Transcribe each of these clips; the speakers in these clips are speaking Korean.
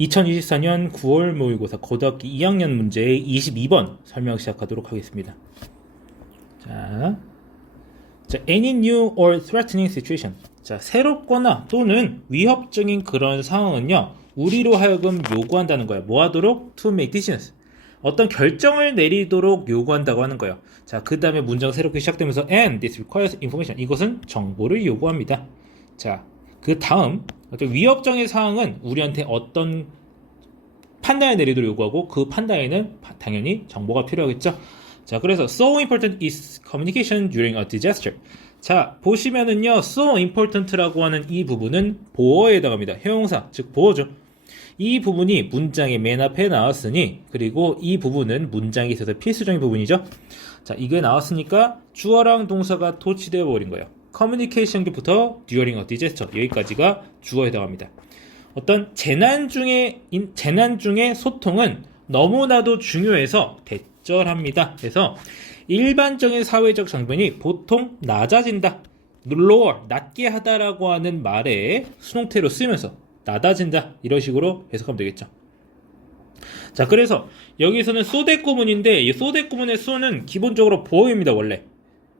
2024년 9월 모의고사 고등학교 2학년 문제의 22번 설명 시작하도록 하겠습니다. 자, any new or threatening situation. 자, 새롭거나 또는 위협적인 그런 상황은요, 우리로 하여금 요구한다는 거예요. 뭐 하도록? To make decisions. 어떤 결정을 내리도록 요구한다고 하는 거예요. 자, 그 다음에 문장 새롭게 시작되면서 and this requires information. 이것은 정보를 요구합니다. 자, 그 다음 어떤 위협적인 상황은 우리한테 어떤 판단을 내리도록 요구하고 그 판단에는 당연히 정보가 필요하겠죠. 자, 그래서 so important is communication during a disaster. 자, 보시면은요, so important라고 하는 이 부분은 보어에 해당합니다. 형용사, 즉 보어죠. 이 부분이 문장의 맨 앞에 나왔으니, 그리고 이 부분은 문장에 있어서 필수적인 부분이죠. 자, 이게 나왔으니까 주어랑 동사가 도치되어 버린 거예요. 커뮤니케이션부터 during a disaster 여기까지가 주어에 해당합니다. 어떤 재난 중에 소통은 너무나도 중요해서 대절합니다. 그래서 일반적인 사회적 장면이 보통 낮아진다, lower, 낮게 하다라고 하는 말에 수동태로 쓰면서 낮아진다 이런 식으로 해석하면 되겠죠. 자, 그래서 여기서는 소대구문인데 이 소대구문의 소는 기본적으로 보어입니다. 원래.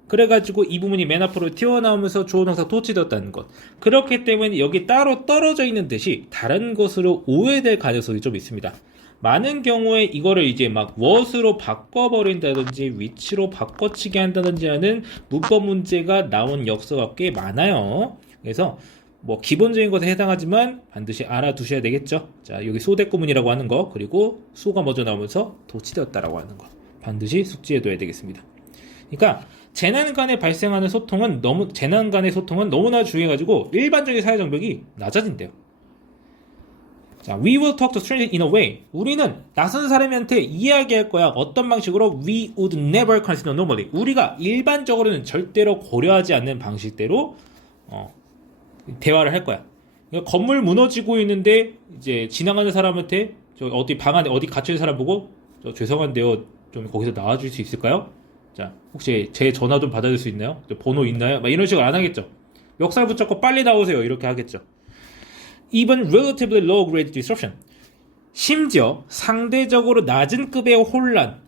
그래가지고 이 부분이 맨 앞으로 튀어나오면서 주어동사 도치되었다는 것. 그렇기 때문에 여기 따로 떨어져 있는 듯이 다른 것으로 오해될 가능성이 좀 있습니다. 많은 경우에 이거를 이제 막 what으로 바꿔버린다든지 위치로 바꿔치기 한다든지 하는 문법 문제가 나온 역사가 꽤 많아요. 그래서 뭐 기본적인 것에 해당하지만 반드시 알아두셔야 되겠죠. 자, 여기 소대구문이라고 하는 거, 그리고 소가 먼저 나오면서 도치되었다라고 하는 거 반드시 숙지해둬야 되겠습니다. 그러니까 재난 간에 발생하는 소통은 재난 간의 소통은 너무나 중요해가지고 일반적인 사회 정벽이 낮아진대요. 자, we will talk to strangers in a way. 우리는 낯선 사람한테 이야기할 거야. 어떤 방식으로? We would never consider normally. 우리가 일반적으로는 절대로 고려하지 않는 방식대로 대화를 할 거야. 그러니까 건물 무너지고 있는데 이제 지나가는 사람한테 저 어디 방 안에 어디 갇혀 있는 사람 보고 죄송한데요, 좀 거기서 나와줄 수 있을까요? 자, 혹시 제 전화 좀 받아줄 수 있나요? 번호 있나요? 막 이런 식으로 안 하겠죠. 멱살 붙잡고 빨리 나오세요 이렇게 하겠죠. Even relatively low grade disruption. 심지어 상대적으로 낮은 급의 혼란,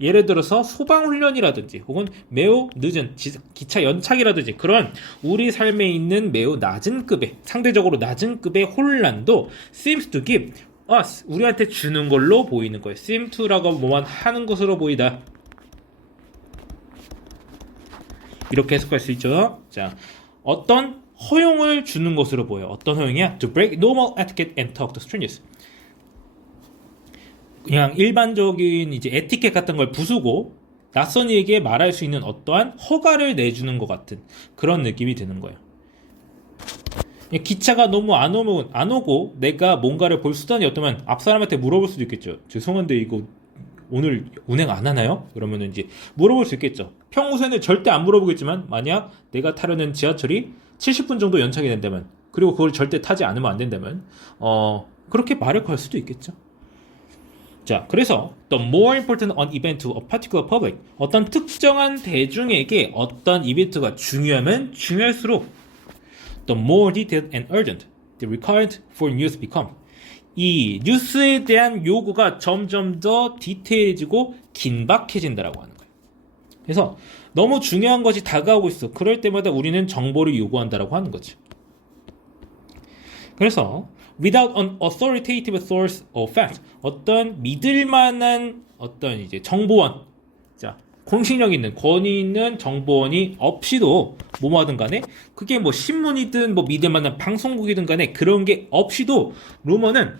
예를 들어서 소방훈련이라든지 혹은 매우 늦은 기차 연착이라든지 그런 우리 삶에 있는 매우 낮은 급의, 상대적으로 낮은 급의 혼란도 seems to give us, 우리한테 주는 걸로 보이는 거예요. seem to라고 뭐만 하는 것으로 보이다. 이렇게 해석할 수 있죠. 자, 어떤 허용을 주는 것으로 보여. 어떤 허용이야? To break normal etiquette and talk to strangers. 그냥 일반적인 이제 에티켓 같은 걸 부수고 낯선 이에게 말할 수 있는 어떠한 허가를 내주는 것 같은 그런 느낌이 드는 거예요. 기차가 너무 안 오고 내가 뭔가를 볼 수단이 없다면 앞 사람한테 물어볼 수도 있겠죠. 죄송한데 이거 오늘 운행 안 하나요? 그러면 이제 물어볼 수 있겠죠. 평소에는 절대 안 물어보겠지만 만약 내가 타려는 지하철이 70분 정도 연착이 된다면, 그리고 그걸 절대 타지 않으면 안 된다면 그렇게 말을 걸 수도 있겠죠. 자, 그래서 the more important an event to a particular public, 어떤 특정한 대중에게 어떤 이벤트가 중요하면 중요할수록 the more detailed and urgent the required for news become. 이 뉴스에 대한 요구가 점점 더 디테일해지고 긴박해진다라고 하는 거예요. 그래서 너무 중요한 것이 다가오고 있어. 그럴 때마다 우리는 정보를 요구한다라고 하는 거지. 그래서 without an authoritative source of fact, 어떤 믿을 만한 어떤 이제 정보원, 자, 공신력 있는 권위 있는 정보원이 없이도 뭐하든 간에 그게 뭐 신문이든 뭐 믿을 만한 방송국이든 간에 그런 게 없이도 루머는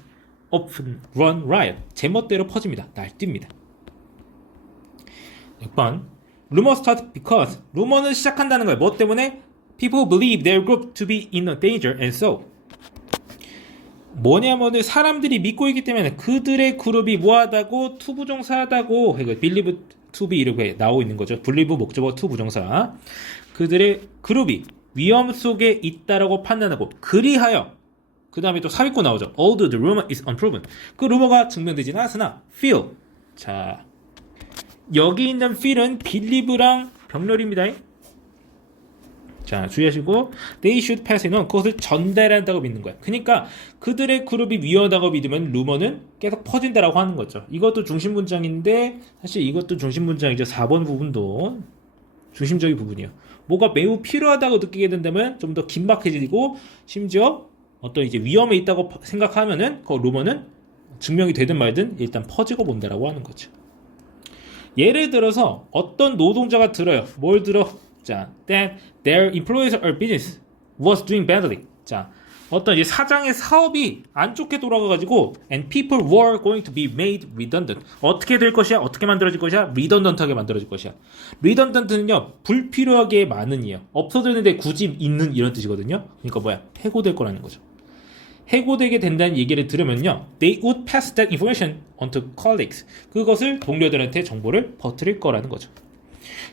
often run riot, 제멋대로 퍼집니다. 날뜁니다. 6번 rumor start because, 루머는 시작한다는 거예요. 뭐 때문에? People believe their group to be in a danger and so, 뭐냐면은 사람들이 믿고 있기 때문에 그들의 그룹이 뭐하다고? 투부정사하다고. believe to be 이렇게 나오고 있는 거죠. believe 목적어 to 부정사. 그들의 그룹이 위험 속에 있다라고 판단하고 그리하여, 그 다음에 또 삽입구 나오죠. Although the rumor is unproven. 그 루머가 증명되지는 않으나 feel. 자, 여기 있는 feel은 believe랑 병렬입니다. 자, 주의하시고 they should pass it은 그것을 전달한다고 믿는 거야. 그러니까 그들의 그룹이 위험하다고 믿으면 루머는 계속 퍼진다라고 하는 거죠. 이것도 중심 문장인데 사실 이것도 중심 문장이죠. 4번 부분도 중심적인 부분이에요. 뭐가 매우 필요하다고 느끼게 된다면 좀 더 긴박해지고 심지어 어떤 이제 위험에 있다고 생각하면은 그 루머는 증명이 되든 말든 일단 퍼지고 본다라고 하는 거죠. 예를 들어서 어떤 노동자가 들어요. 뭘 들어? 자, that their employees or business was doing badly. 자, 어떤 이제 사장의 사업이 안 좋게 돌아가가지고 and people were going to be made redundant. 어떻게 될 것이야? 어떻게 만들어질 것이야? redundant하게 만들어질 것이야. redundant는요, 불필요하게 많은이에요. 없어지는데 굳이 있는 이런 뜻이거든요. 그러니까 뭐야? 해고될 거라는 거죠. 해고되게 된다는 얘기를 들으면요, they would pass that information on to colleagues. 그것을 동료들한테 정보를 퍼뜨릴 거라는 거죠.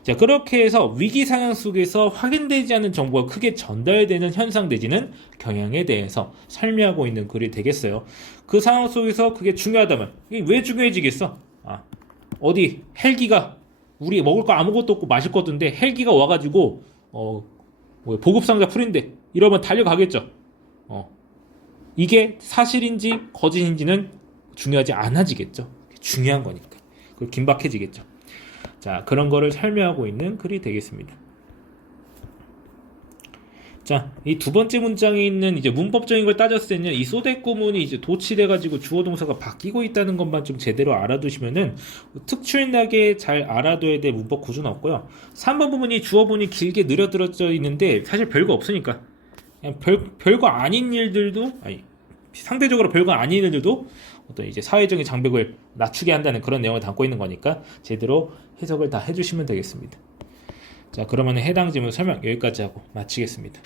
자, 그렇게 해서 위기 상황 속에서 확인되지 않은 정보가 크게 전달되는 현상 내지는 경향에 대해서 설명하고 있는 글이 되겠어요. 그 상황 속에서 그게 중요하다면 이게 왜 중요해지겠어? 어디 헬기가 우리 먹을 거 아무것도 없고 마실 것도 없는데 헬기가 와가지고 보급상자 풀인데 이러면 달려가겠죠. 이게 사실인지 거짓인지는 중요하지 않아지겠죠. 중요한 거니까. 그리고 긴박해지겠죠. 자, 그런 거를 설명하고 있는 글이 되겠습니다. 자, 이 두 번째 문장에 있는 이제 문법적인 걸 따졌을 때는 이 소댓 구문이 이제 도치돼가지고 주어 동사가 바뀌고 있다는 것만 좀 제대로 알아두시면은 특출나게 잘 알아둬야 될 문법 구조는 없고요. 3번 부분이 주어 부분이 길게 늘어들어져 있는데 사실 별거 없으니까 그냥 별거 아닌 일들도 상대적으로 별거 아닌 일들도 어떤 이제 사회적인 장벽을 낮추게 한다는 그런 내용을 담고 있는 거니까 제대로 해석을 다 해주시면 되겠습니다. 자, 그러면 해당 지문 설명 여기까지 하고 마치겠습니다.